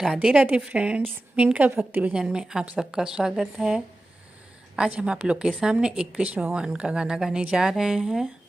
राधे राधे फ्रेंड्स, मिनका भक्ति भजन में आप सबका स्वागत है। आज हम आप लोग के सामने एक कृष्ण भगवान का गाना गाने जा रहे हैं।